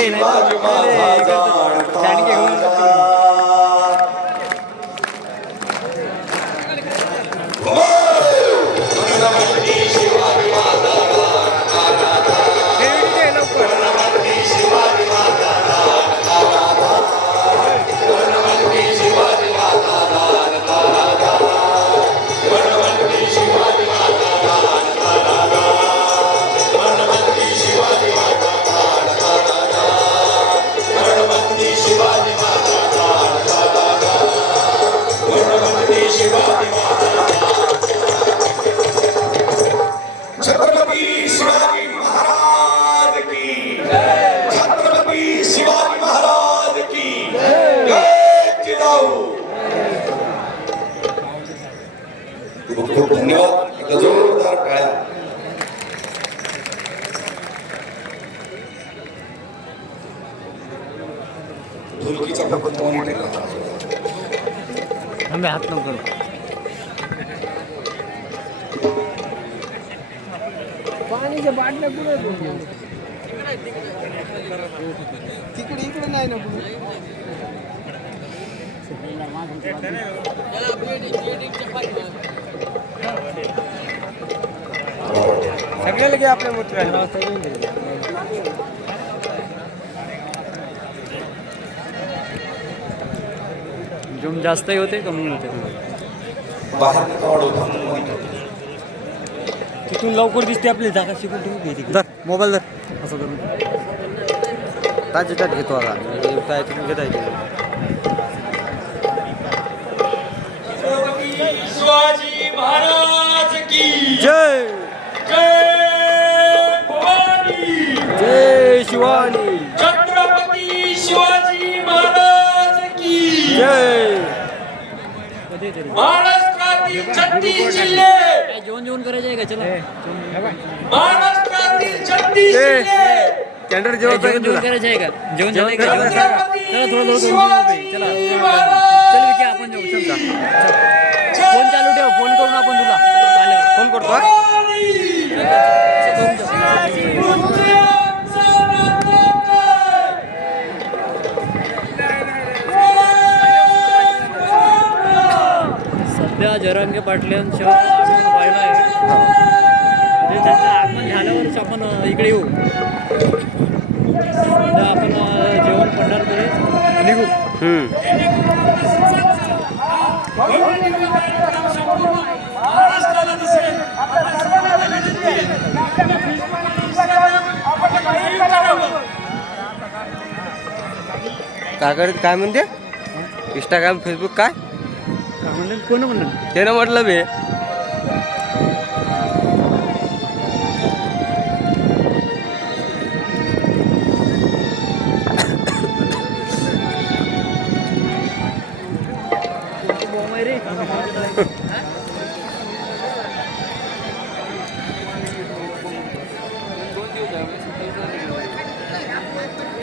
शिवाजी महाराजांचा खूप धन्यवाद. जोरदार टाळ्या. ढोलकीचा फक्त आम्ही हात नको पाण्याच्या बाटल्या कुठे तिकडे इकडे नाही ना सगळ्याला घे आपल्या मित्रांना जूम जास्तही होते कमी होते तिथून लवकर दिसते आपली जागा शिकून तुम्ही घे मोबाईल जर असं करून ताजी ताट घेतो आता काय तुम्ही घेता येते शिवाजी महाराज की जय जय भवानी जय शिवानी छत्रपती शिवाजी महाराज की जय महाराष्ट्रातील 36 जिल्हे जेवण करायचं आहे का चला महाराष्ट्रातील 36 जिल्हे कॅन्डर जेवण करायचं आहे का जेवण झालं का चला थोडं चला चल विकी आपण जाऊ चल फोन चालू ठेव फोन करून आपण तुला फोन करतो सध्या जरांगे पाटलांच्या पाहिलं आहे म्हणजे त्यांचं आगमन झाल्यावरच आपण इकडे येऊ सध्या आपण जेवण पंढरकडे निघू काय म्हणते इंस्टाग्राम फेसबुक काय म्हणलं कोण म्हणलं त्यानं म्हटलं बे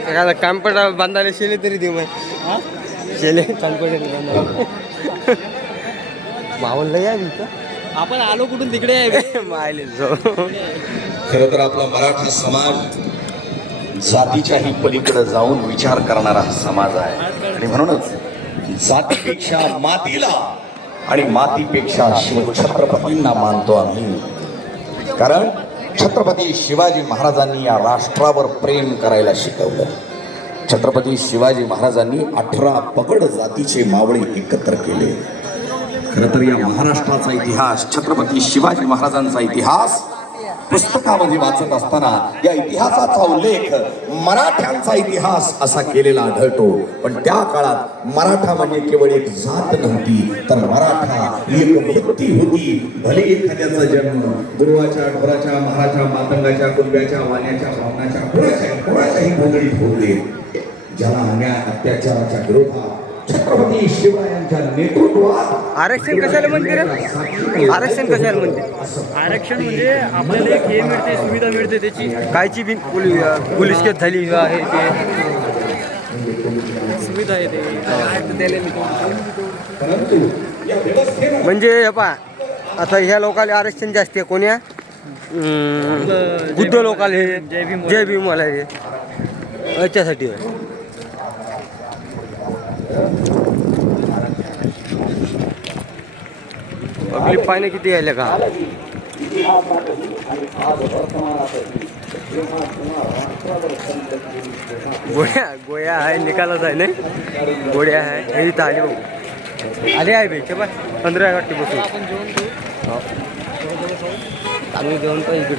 एखादा कामपटा बांधायला शेले तरी देऊ मग शेले कानपटे बांधायला मावलं या आपण आलो कुठून तिकडे मायले खरं तर आपला मराठा समाज जातीच्याही पलीकडे जाऊन विचार करणारा समाज आहे आणि म्हणूनच जातीपेक्षा मातीला आणि मातीपेक्षा शिवछत्रपतींना मानतो आम्ही कारण छत्रपती शिवाजी महाराजांनी या राष्ट्रावर प्रेम करायला शिकवलं. छत्रपती शिवाजी महाराजांनी 18 पगड जातीचे मावळे एकत्र केले. खरं तर या महाराष्ट्राचा इतिहास छत्रपती शिवाजी महाराजांचा इतिहास पुस्तकामध्ये वाचत असताना या इतिहासाचा उल्लेख मराठ्यांचा इतिहास असा केलेला आढळतो. पण त्या काळात मराठा म्हणजे केवळ एक जात नव्हती तर मराठा एक वृत्ती होती. भले एखाद्याचा जन्म गुरुवाच्या ढोराच्या महाराच्या मातंगाच्या कुंब्याच्या वाण्याच्या भावनाच्या कोणाच्याही भोंगडीत होऊ दे ज्याला अन्याय अत्याचाराच्या विरोधात छत्रपती शिवरायांच्या नेतृत्वात आरक्षण कशाला म्हणते रे आरक्षण कशाला म्हणते आरक्षण म्हणजे आपल्याला एक हे मिळते सुविधा मिळते त्याची कायची बी पोलीस केस झाली आहे ते सुविधा आहे ते म्हणजे पहा आता ह्या लोकांना आरक्षण जास्त आहे कोण्या बुद्ध लोकांना जय भीम मला हे याच्यासाठी आहे. पब्लिक पाहिजे किती यायला का गोया आहे निकालाच आहे नाही गोळ्या आहे हे इथं आले भाऊ आले आहे भाई बाय 15 वाटते बसून चांगलं जेवण पाहिजे.